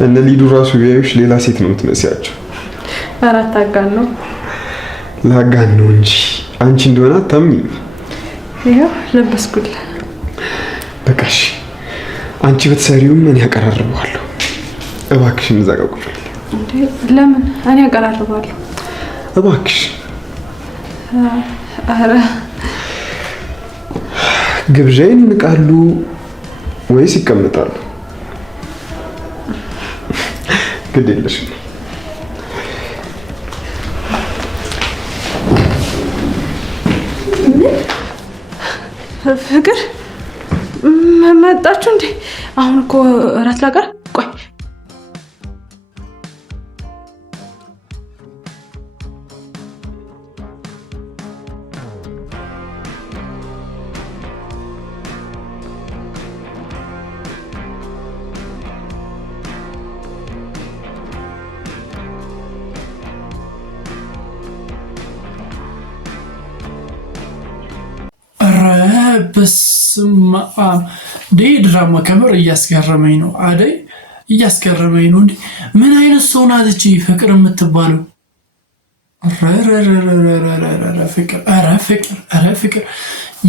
እነ ሊዱ ራሱ ቢያዩሽ ሌላ ሴት ነው የምትመስያቸው። አራት አጋን ነው ላጋን ነው እንጂ አንቺ እንደሆነ አታምኚ። ይሄው ለበስኩል። በቃሽ አንቺ በተሰሪውም እኔ ያቀራርባለሁ። እባክሽን እዛ ጋር ቁጭ በይ። ለምን እኔ ያቀራርባለሁ? እባክሽ። አረ ግብዣዬን ይንቃሉ ወይስ ይቀመጣሉ? ግድ የለሽም። ፍቅር መጣችሁ እንዴ? አሁን እኮ እራት ላቀር። ቆይ በስመ አብ ድራማ ከምር እያስገረመኝ ነው። አደይ እያስገረመኝ ነው። እንዴ ምን አይነት ሰው ናት እቺ ፍቅር የምትባለው? ፍቅር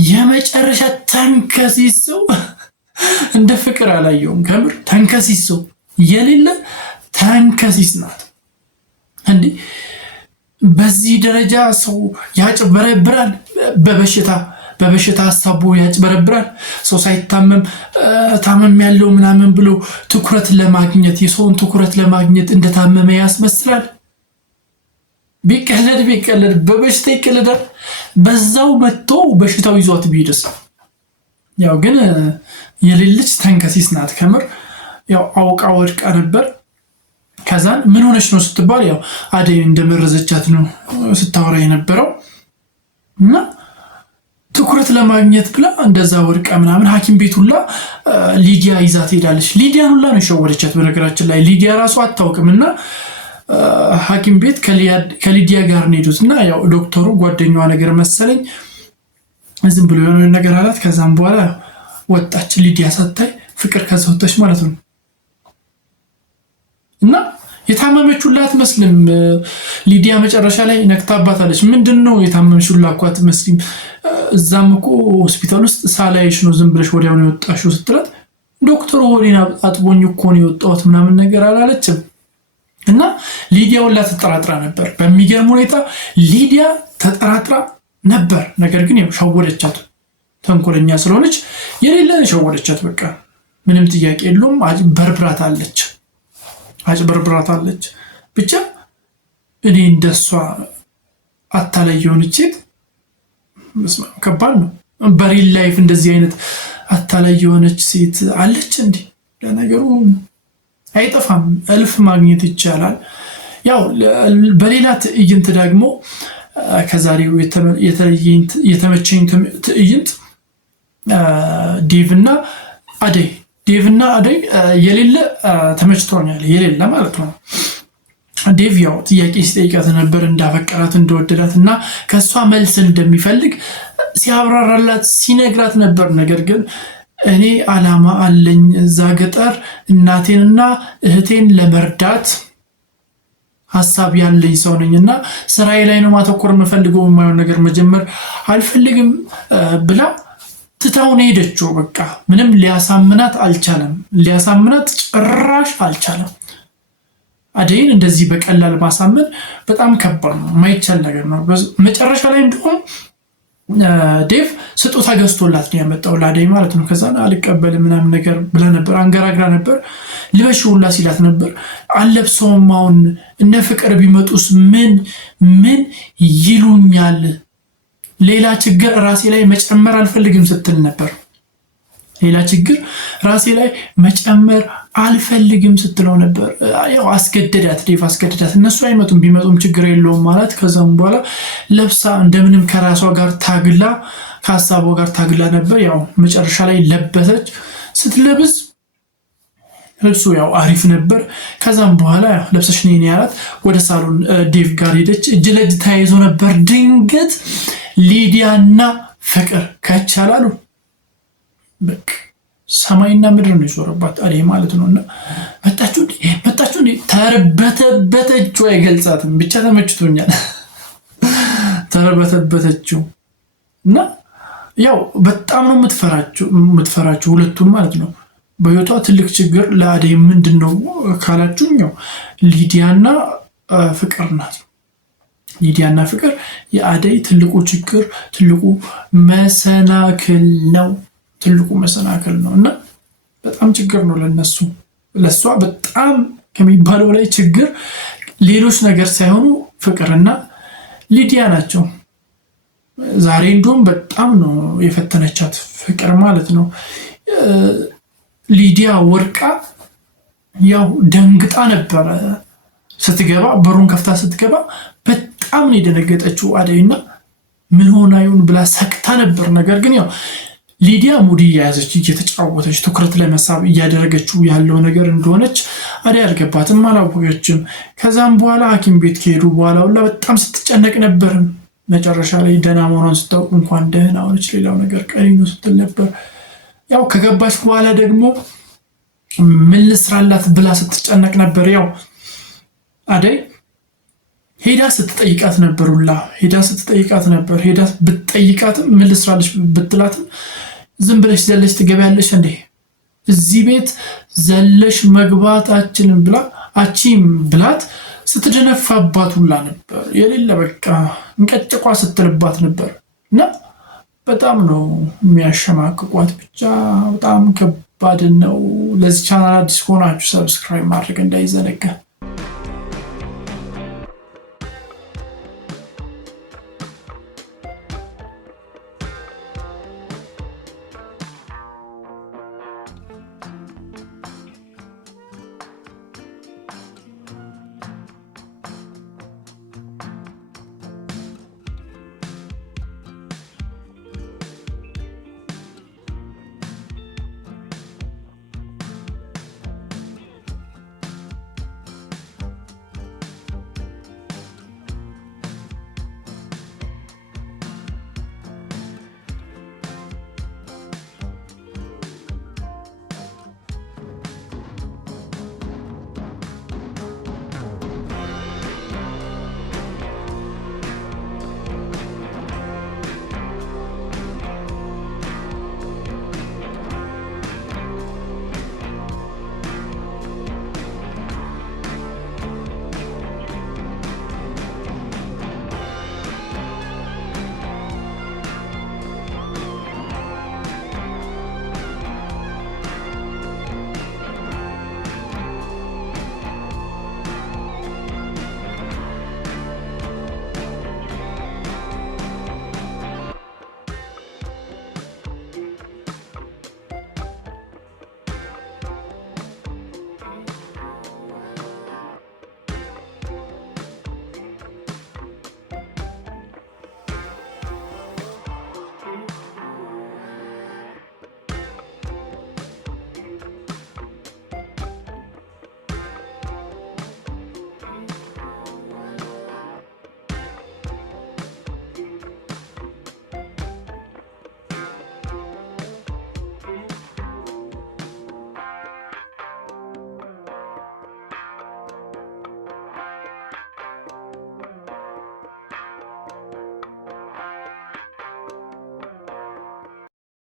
የመጨረሻ ተንከሲስ ሰው። እንደ ፍቅር አላየውም። ከምር ተንከሲስ ሰው የሌለ ተንከሲስ ናት። እንዴ በዚህ ደረጃ ሰው ያጭበረብራል። በበሽታ ሀሳቡ ያጭበረብራል። ሰው ሳይታመም ታመም ያለው ምናምን ብሎ ትኩረት ለማግኘት የሰውን ትኩረት ለማግኘት እንደታመመ ያስመስላል። ቢቀለድ በበሽታ ይቀለዳል። በዛው መጥቶ በሽታው ይዟት ቢሄድስ? ያው ግን የሌለች ተንከሲስ ናት። ከምር ያው አውቃ ወድቃ ነበር። ከዛን ምን ሆነች ነው ስትባል ያው አደይ እንደመረዘቻት ነው ስታወራ የነበረው እና ትኩረት ለማግኘት ብላ እንደዛ ወድቃ ምናምን ሐኪም ቤት ሁላ ሊዲያ ይዛት ሄዳለች። ሊዲያን ሁላ ነው የሸወደቻት። በነገራችን ላይ ሊዲያ ራሱ አታውቅም እና ሐኪም ቤት ከሊዲያ ጋር ነው ሄዱት እና ያው ዶክተሩ ጓደኛዋ ነገር መሰለኝ ዝም ብሎ የሆነ ነገር አላት። ከዛም በኋላ ወጣች ሊዲያ ሳታይ ፍቅር ከዛ ወጣች ማለት ነው እና የታመመች ሁላ አትመስልም። ሊዲያ መጨረሻ ላይ ነክታባታለች። ምንድነው የታመመች ሁላ እኮ አትመስልም። እዛም እኮ ሆስፒታል ውስጥ ሳላይሽ ነው ዝም ብለሽ ወዲያውኑ የወጣሽው ስትላት ዶክተሩ ሆዴን አጥቦኝ እኮ ነው የወጣሁት ምናምን ነገር አላለችም። እና ሊዲያ ሁላ ተጠራጥራ ነበር። በሚገርም ሁኔታ ሊዲያ ተጠራጥራ ነበር። ነገር ግን ያው ሸወደቻት። ተንኮለኛ ስለሆነች የሌለ ሸወደቻት። በቃ ምንም ጥያቄ የለውም። አጭበርብራታለች። ብቻ እኔ እንደሷ አታላይ የሆነች ሴት ከባድ ነው። በሪል ላይፍ እንደዚህ አይነት አታላይ የሆነች ሴት አለች እንዴ? ለነገሩ አይጠፋም፣ እልፍ ማግኘት ይቻላል። ያው በሌላ ትዕይንት ደግሞ ከዛሬው የተመቸኝ ትዕይንት ዴቭና አደይ የሌለ ተመችቶኛል። የሌለ ማለት ነው። ዴቭ ያው ጥያቄ ሲጠይቃት ነበር እንዳፈቀራት እንደወደዳት እና ከእሷ መልስ እንደሚፈልግ ሲያብራራላት ሲነግራት ነበር። ነገር ግን እኔ አላማ አለኝ እዛ ገጠር እናቴንና እህቴን ለመርዳት ሀሳብ ያለኝ ሰው ነኝና ስራዬ ላይ ነው ማተኮር የምፈልገው፣ የማይሆን ነገር መጀመር አልፈልግም ብላ ትታውን ሄደችው። በቃ ምንም ሊያሳምናት አልቻለም። ጭራሽ አልቻለም። አደይን እንደዚህ በቀላል ማሳመን በጣም ከባድ ነው፣ የማይቻል ነገር ነው። መጨረሻ ላይ እንዲሁም ዴቭ ስጦታ ገዝቶላት ነው ያመጣው ለአደይ ማለት ነው። ከዛ አልቀበልም ምናምን ነገር ብላ ነበር፣ አንገራግራ ነበር። ልበሽ ሁላ ሲላት ነበር። አለብሰውም አሁን እነ ፍቅር ቢመጡስ ምን ይሉኛል? ሌላ ችግር ራሴ ላይ መጨመር አልፈልግም ስትል ነበር። ሌላ ችግር ራሴ ላይ መጨመር አልፈልግም ስትለው ነበር። ያው አስገደዳት፣ ዴቭ አስገደዳት። እነሱ አይመጡም፣ ቢመጡም ችግር የለውም ማለት። ከዛም በኋላ ለብሳ እንደምንም ከራሷ ጋር ታግላ ከሀሳቧ ጋር ታግላ ነበር። ያው መጨረሻ ላይ ለበሰች። ስትለብስ ልብሱ ያው አሪፍ ነበር። ከዛም በኋላ ለብሰሽ ነኝ ያላት ወደ ሳሎን ዴቭ ጋር ሄደች። እጅ ለእጅ ተያይዞ ነበር። ድንገት ሊዲያና ፍቅር ከቻላሉ በቃ ሰማይና ምድር ነው የዞረባት አደይ ማለት ነው። እና ተርበተበተችው አይገልጻትም። ብቻ ተመችቶኛል። ተርበተበተችው እና ያው በጣም ነው የምትፈራቸው ሁለቱም ማለት ነው። በህይወቷ ትልቅ ችግር ለአደይ ምንድነው ካላችሁኝ ያው ሊዲያና ፍቅር ናት። ሊዲያና ፍቅር የአደይ ትልቁ ችግር፣ ትልቁ መሰናክል ነው። እና በጣም ችግር ነው ለነሱ። ለሷ በጣም ከሚባለው ላይ ችግር ሌሎች ነገር ሳይሆኑ ፍቅርና ሊዲያ ናቸው። ዛሬ እንደውም በጣም ነው የፈተነቻት ፍቅር ማለት ነው። ሊዲያ ወርቃ ያው ደንግጣ ነበረ ስትገባ፣ በሩን ከፍታ ስትገባ በጣም ነው የደነገጠችው አደይና ምን ሆና ይሁን ብላ ሰክታ ነበር። ነገር ግን ያው ሊዲያ ሙዲ እየያዘች እየተጫወተች ትኩረት ለመሳብ እያደረገችው ያለው ነገር እንደሆነች አደይ አልገባትም፣ አላወቀችም። ከዛም በኋላ ሐኪም ቤት ከሄዱ በኋላ ሁላ በጣም ስትጨነቅ ነበር። መጨረሻ ላይ ደህና መሆኗን ስታውቅ እንኳን ደህና ሆነች፣ ሌላው ነገር ቀሪ ነው ስትል ነበር። ያው ከገባች በኋላ ደግሞ ምን ልስራላት ብላ ስትጨነቅ ነበር። ያው አደይ ሄዳ ስትጠይቃት ነበር። ሄዳ ብትጠይቃትም ምን ልስራልሽ ብትላትም ዝም ብለሽ ዘለሽ ትገቢያለሽ እንዴ? እዚህ ቤት ዘለሽ መግባታችንን ብላ አቺም ብላት ስትደነፋባት ሁላ ነበር። የሌለ በቃ እንቀጭቋ ስትልባት ነበር እና በጣም ነው የሚያሸማቅቋት። ብቻ በጣም ከባድ ነው። ለዚህ ቻናል አዲስ ሆናችሁ ሰብስክራይብ ማድረግ እንዳይዘነጋ።